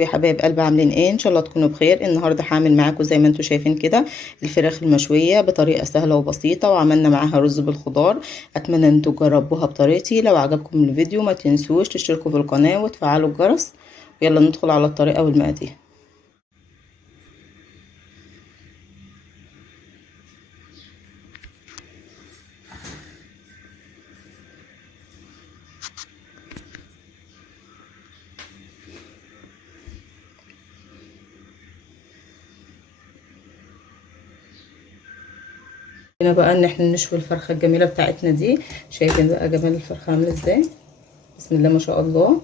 يا حبايب قلبي، عاملين ايه؟ ان شاء الله تكونوا بخير. النهارده هعمل معاكم زي ما انتم شايفين كده الفراخ المشويه بطريقه سهله وبسيطه، وعملنا معاها رز بالخضار. اتمنى ان انتم تجربوها بطريقتي. لو عجبكم الفيديو ما تنسوش تشتركوا في القناه وتفعلوا الجرس. ويلا ندخل على الطريقه والمقادير. هنا بقى ان احنا نشوي الفرخه الجميله بتاعتنا دي. شايفين بقى جمال الفرخه عامل ازاي؟ بسم الله ما شاء الله.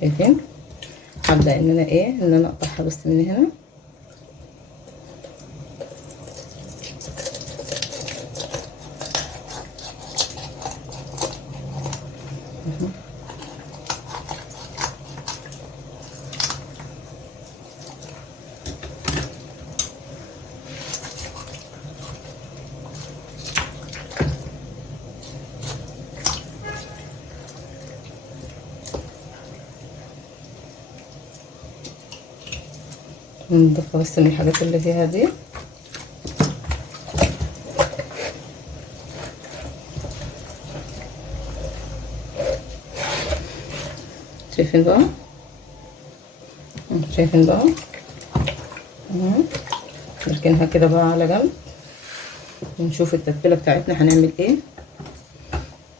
شايفين؟ هبدا ان انا اقطعها بس من هنا. نضيف بس من الحاجات اللي فيها دي. شايفين بقى؟ شايفين بقى؟ نركنها كده بقى على جنب ونشوف التتبيله بتاعتنا هنعمل ايه.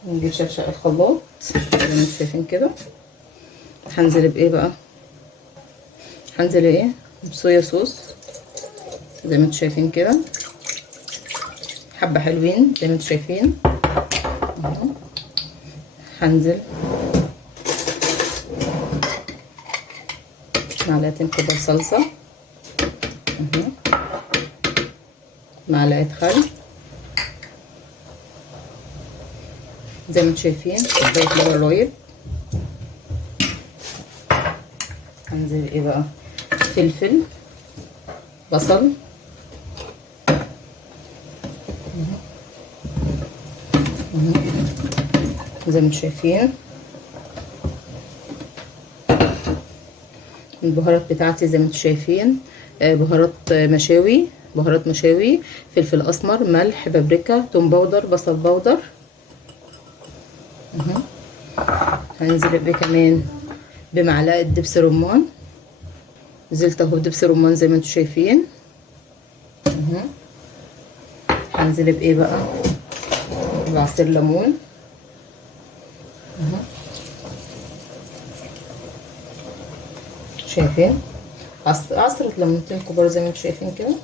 نجيب شفشق الخلاط زي ما انتم شايفين كده. هنزل بايه بقى؟ هنزل ايه؟ بصويا صوص زي ما انتم شايفين كده، حبه حلوين زي ما انتم شايفين. هنزل معلقتين كبار صلصه، معلقه خل زي ما انتم شايفين، كوبايه لبن رايب. هنزل ايه بقى؟ فلفل، بصل، زي ما انتم شايفين. البهارات بتاعتي زي ما انتم شايفين، بهارات مشاوي، بهارات مشاوي، فلفل اسمر، ملح، بابريكا، توم باودر، بصل باودر. هنزل بيه كمان بمعلقه دبس رمان. نزلت اهو دبس رمان زي ما انتم شايفين. هنزل بايه بقى؟ بعصير ليمون. شايفين؟ عصرة ليمونتين كبار زي ما انتم شايفين كده.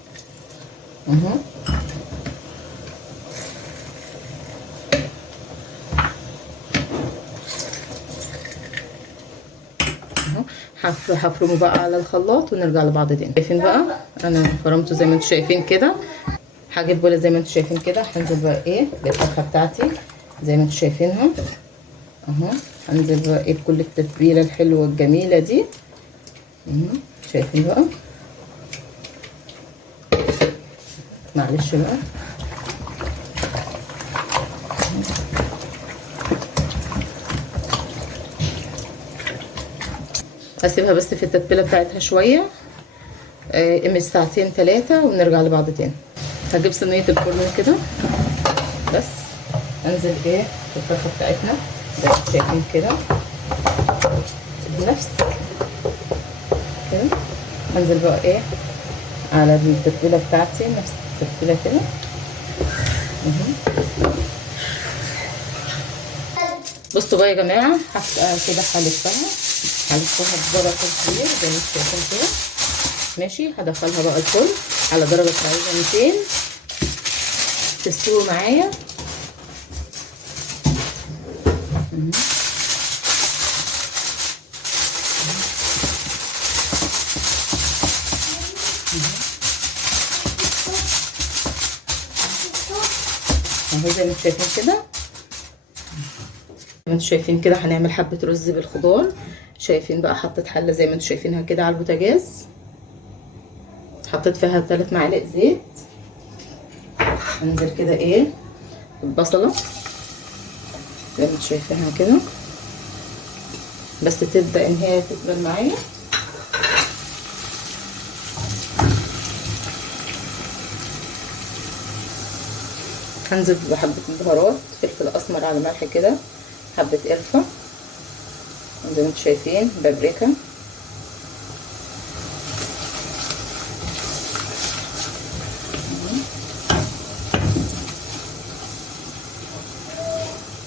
هفرمه بقى على الخلاط ونرجع لبعض تاني. شايفين بقى انا فرمته زي ما انتم شايفين كده. هجيب بوله زي ما انتم شايفين كده. هنزل بقى ايه بالفرخه بتاعتي زي ما انتم شايفينها اهو. هنزل بقى ايه بكل التتبيله الحلوه الجميله دي. شايفين بقى؟ معلش بقى، هسيبها بس في التتبيله بتاعتها شويه، قيمه ساعتين 3 ونرجع لبعض تاني. هجيب صينيه الفرن كده بس. انزل ايه في الفرخه بتاعتنا زي ما شايفين كده بنفس كده. انزل بقى ايه على التتبيله بتاعتي، نفس التتبيله كده. بصوا بقى يا جماعه، كده هلفها بضغط كبير زي ما انتم شايفين كده. ماشي. هدخلها بقى الفرن على درجه حراره 200 تستوي معايا. اهو زي ما انتم شايفين كده. زي ما انتم شايفين كده هنعمل حبه رز بالخضار. شايفين بقى؟ حطيت حله زي ما انتم شايفينها كده على البوتاجاز. حطيت فيها 3 معالق زيت. هنزل كده ايه البصله زي ما انتم شايفينها كده. بس تبدأ ان هي تدبل معايا. هنزل بحبة بهارات، فلفل اسمر على ملح كده، حبة قرفة زي ما انتم شايفين، بابريكا،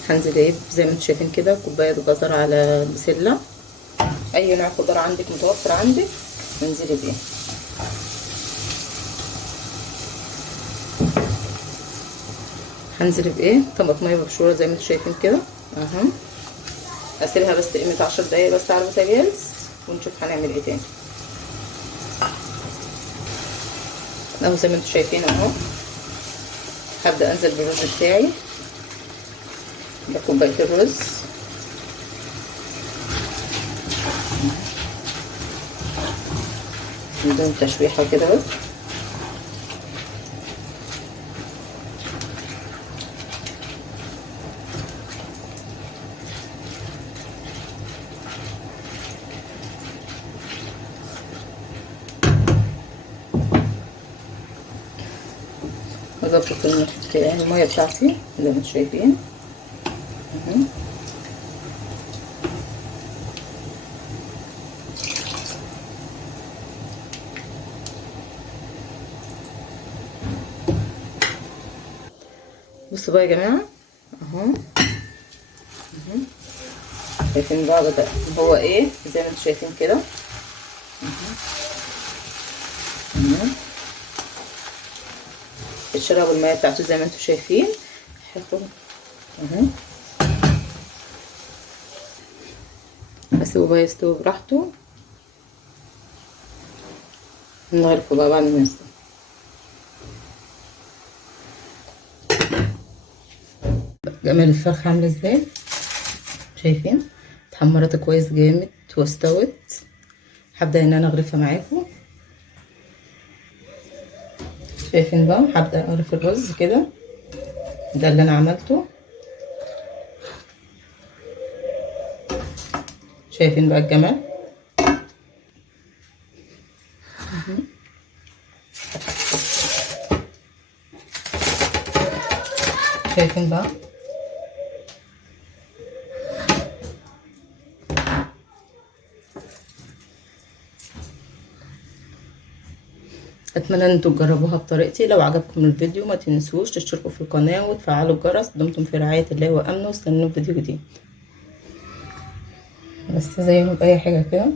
هنزل ايه زي ما انتم شايفين كده كوبايه جزر على بسله، اي نوع خضار عندك متوفر عندك انزلي بيه. هنزل بايه طماطميه مبشوره زي ما انتم شايفين كده اهو. اسيبها بس قيمه 10 دقايق بس على البوتاجاز ونشوف هنعمل ايه تاني. اهو زي ما انتم شايفين اهو. هبدا انزل بالرز بتاعي، ده كوبايه الرز، بدون تشويحه كده بس. هظبط الميه بتاعتي زي ما انتم شايفين اهو. بصوا بقى يا جماعه اهو، شايفين بقى بدأ هو ايه زي ما انتم شايفين كده اشربوا الميه بتاعته زي ما انتم شايفين. حطوا اهو، اسيبه بقى يستوي براحته، نغرفه بقى بعد ما يستوي. جمال الفرخه عامله ازاي، شايفين اتحمرت كويس جامد واستوت. هبدا ان انا اغرفها معاكم، شايفين بقى هبدا اغرف الرز كده، ده اللي انا عملته. شايفين بقى الجمال شايفين بقى. اتمنى ان انتوا تجربوها بطريقتي. لو عجبكم الفيديو ما تنسوش تشتركوا في القناه وتفعلوا الجرس. دمتم في رعايه الله وامنه، واستنوا فيديو جديد. بس زيهم باي حاجه كده